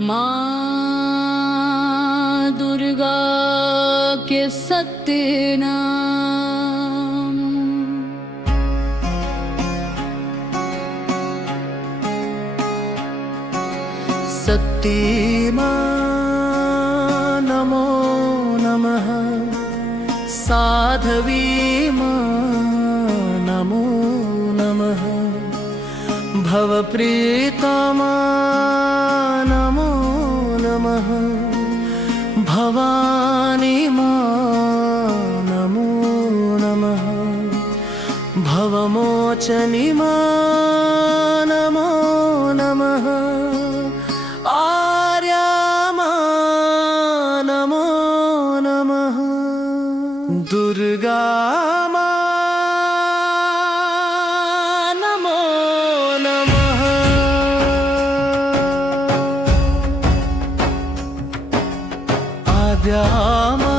माँ दुर्गा के सत्य नाम। सती माँ नमो नमः, साध्वी माँ नमो नमः, भवप्रीतमा नमो नमः, भवानी माँ नमो नमः, भवमोचनी माँ नमो नमः, आर्या माँ नमो नमः, दुर्गा नमो नमः, आद्यामा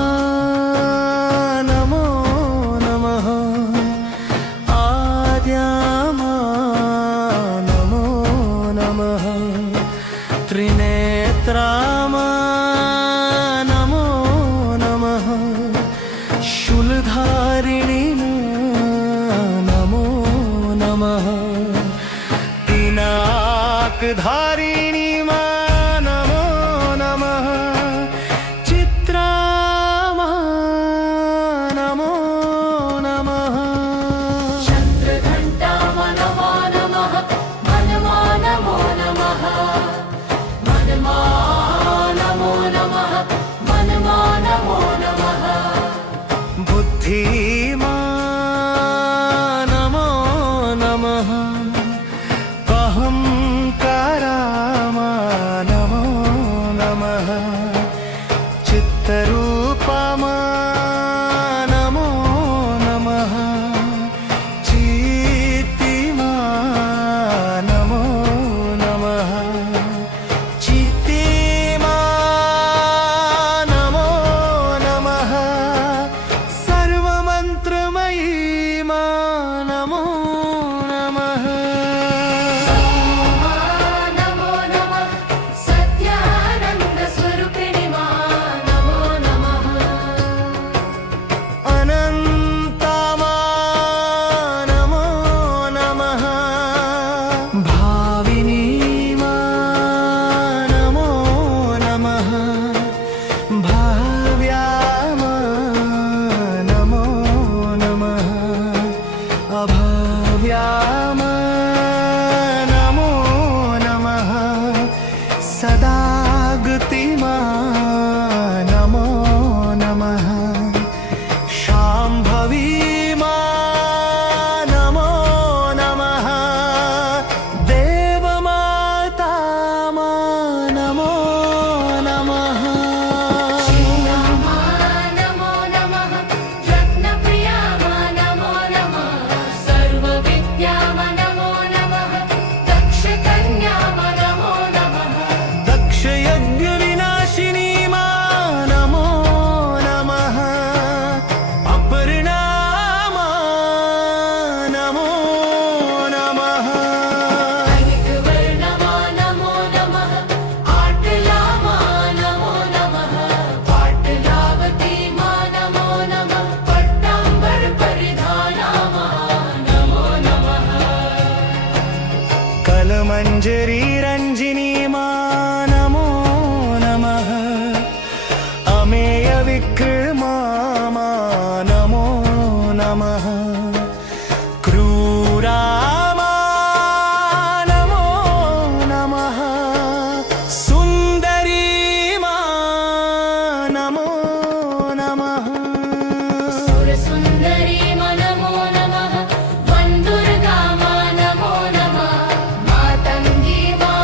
नमो नमः, त्रिनेत्रामा नमो नमः, शूलधारिणी नमो नमः, पिनाकधारिणी बुद्धिमा नमो नमः, अहंकारामा नमो नमः, चित्तरूपमा नमो नमः, चित्तिमा नमो नमः, चित्तिमा नमो नमः, सदागतिमा नमो नमः, शाम्भवी माँ नमो नमः, देवमाता माँ नमो नमः, नमो नमः, रत्नप्रिया माँ नमो नमः, सर्वविद्या माँ नमो नमः, दक्षकन्या माँ नमो नमः, यज्ञ विनाशिनी माँ नमो नमः, अपर्णा माँ नमो नमः, वर्णा माँ नमो नमः, आटला माँ नमो नमः, पाटलावती माँ नमो नमः, पट्टाम्बर परिधाना माँ नमो नमः, कलमंजरी रंजिनी माँ नमो नमः, अमेय विक्रमा माँ नमो नमः, क्रूरा माँ नमो नमः, सुंदरी माँ नमो नमः, सुरसुंदरी माँ नमो नमः, वनदुर्गा माँ नमो नमः, मातंगी माँ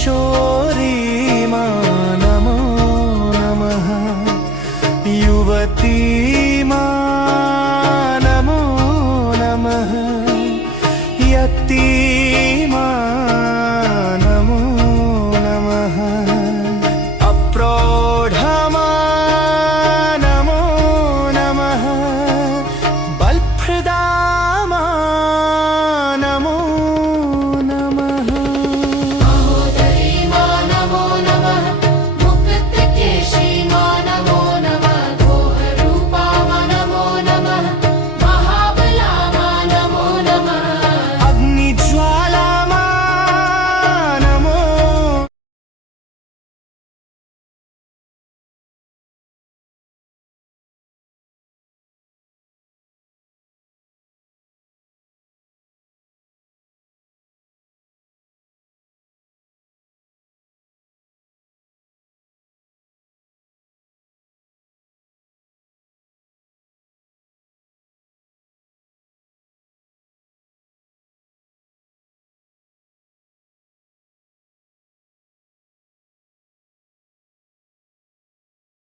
किशोर